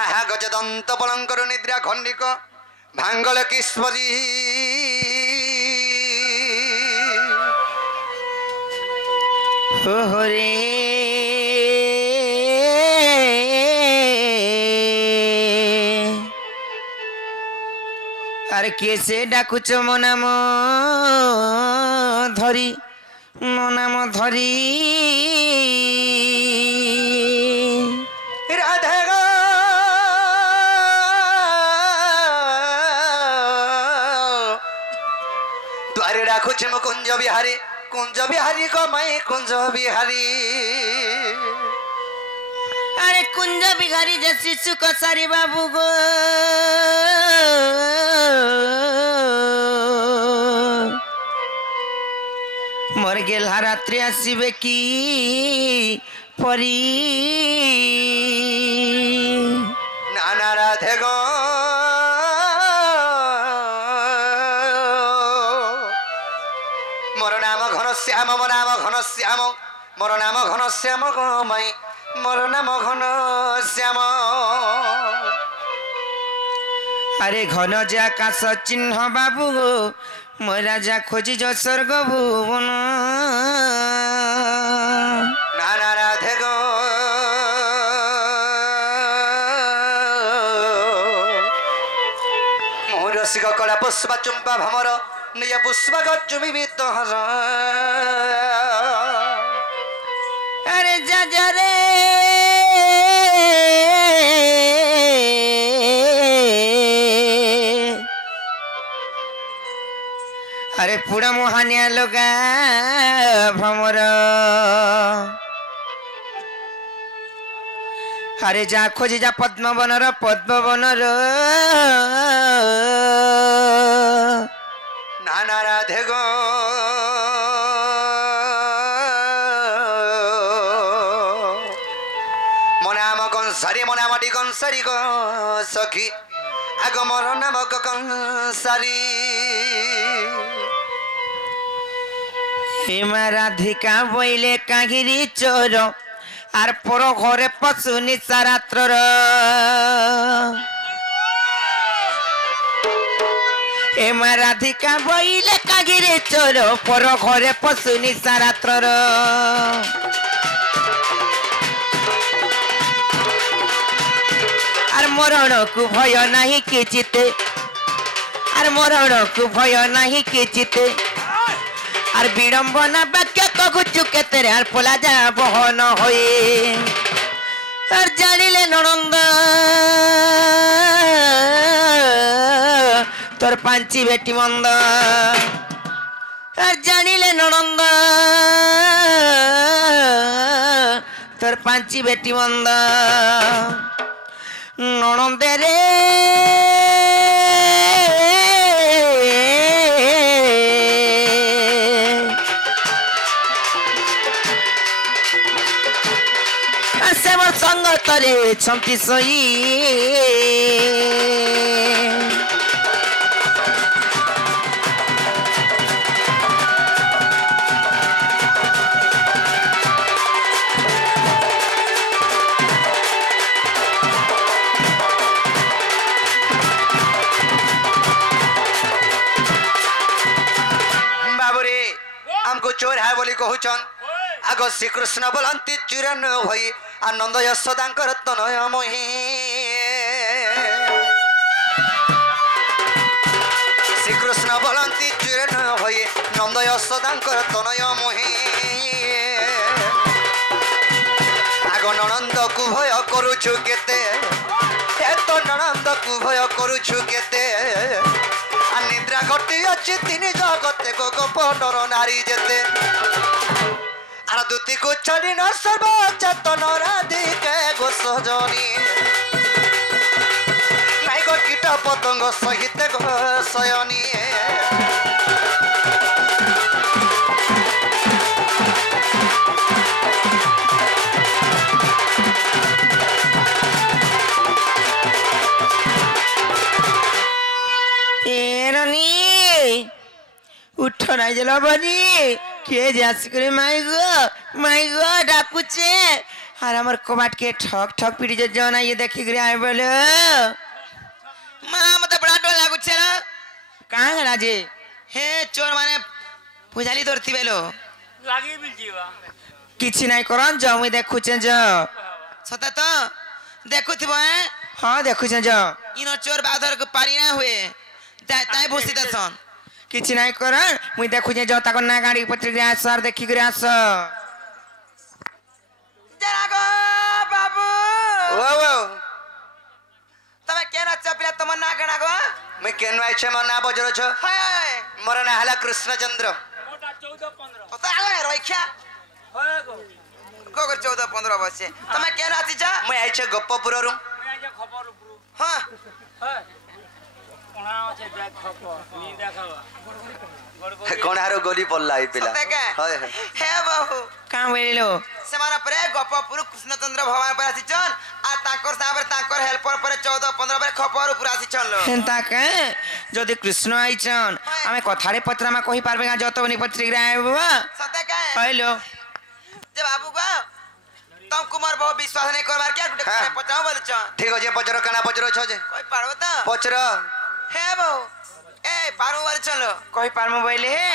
आहा गजदंत बलंकर निद्रा खंडिक भांगल किस्मरी हो रे अरे कैसे डाकुच मो नाम धरी मो नाम धरी राधे तुआरे डाकुच मो कुंज बिहारी को मैं कुंज बिहारी अरे कुंज बिहारी जैसी सुख सारी बाबू गो मोर गेला रात्रि आसबे कि परी नाना राधे गो मोर नाम घन श्याम मो नाम घन श्याम मोर नाम घन श्याम गो मैं मोर नाम घन श्याम अरे घन जा आकाश चिन्ह बाबू गो मोर राजा खोजी जो स्वर्ग भुवन नाना राधे गो मोर रसिक कला पुष्पा चुंपा भमर निज पुष्पा गजुमी वितहर अरे जा जा रे अरे पुड़ा मोहानिया लोगा भमर अरे जा खोजी जा पद्मवन नाना राधे गो मो नाम कंसारी मो नाम कंसारी गो सखी आग मोर नाम कंसारी हेमा राधिका बोले कागिरी चोर आर पर घरे पशु निशा रात्र हेमा राधिका बोले कागिरी चोर पर घरे पशु निशा रात्र आर मरण को भय नहीं कि चिते आर मरण को भय नहीं कि चिते आर विडंबना वाक्य कगुचु केते आर पोला जा बहन होए आर जानिले ननंद तोर पांची बेटी मंद आर जानिले ननंद तोर पांची बेटी मंद ननंदे रे संग तरे छंती सोई बाबूरे हमको चोर है बोली कहूचन आग श्रीकृष्ण बोलती चूरन होई आनंद यशोदांकर तनय मोहि श्रीकृष्ण बोलती चूरन होई नंद यशोदांकर तनय मोहि आग ननंद को भय करुछु केते एत ननंद को भय करुछु केते निद्रा घटी अच्छी तीन जगते गो गोपडर नारी जेते आर दूती को छड़ी न सर्वचेतन राधिके गो सजनी नाई गो कीट पतंग सहित गो शयनी उठ नहीं जला बनी के जास करे माई गो डाकुचे আর আমার কবাট के ठक ठक पिटी जे जाना ये देखी गिरे आए बोले मां मत बड़ा डर लागु छे ना कहां है राजे हे चोर माने पुजाली धरती बेलो लागी बिल जीवा किछि नाही करन जाऊ मैं देखु छे जा सता तो देखु थिबो हां देखु छे जा इनो चोर बादर को पारी ना हुए ताई भूसी दसन किछि नाही करन मुई देखु छे जा ताको ना गाड़ी पत्री रे सर देखी गिरे आस जरा गो बाबू ओ ओ तमे केना चपिला तम ना गणा गो मैं केन आइछे मन ना बजरो छ हाय मोर ना हला कृष्णचंद्र मोटा 14 15 पता आले रोइख्या होय गो गोगर 14 15 बसे तमे केना आती जा मैं आइछे गप्पपुर रु मैं आज खबर उपरु हां होय कोना আছে দেখ খবর নি দেখাবা कोणारो गोली पल्ला आई पिला सते के हाय हे बाबू का बोलिलो सेमाना परे गप्पपुर कृष्णचंद्र भगवान पर आसीचन आ ताकर साबर ताकर हेल्पर पर 14 15 पर खबर ऊपर आसीचन लो हेंता के जदी कृष्ण आइचन हमें कथारे पत्रमा कहि पारबे गा जतवनी पत्रिका आइबो सते के हेलो जे बाबू गो तुम कुमार बहुत विश्वास नहीं करबार क्या गुटे हाँ। पचाओ बोल छ ठीक हो जे पचरो कना पचरो छ जे कोई पारबो त पचरो हे बाबू ए पारो वाले चलो कोई पार मोबाइल है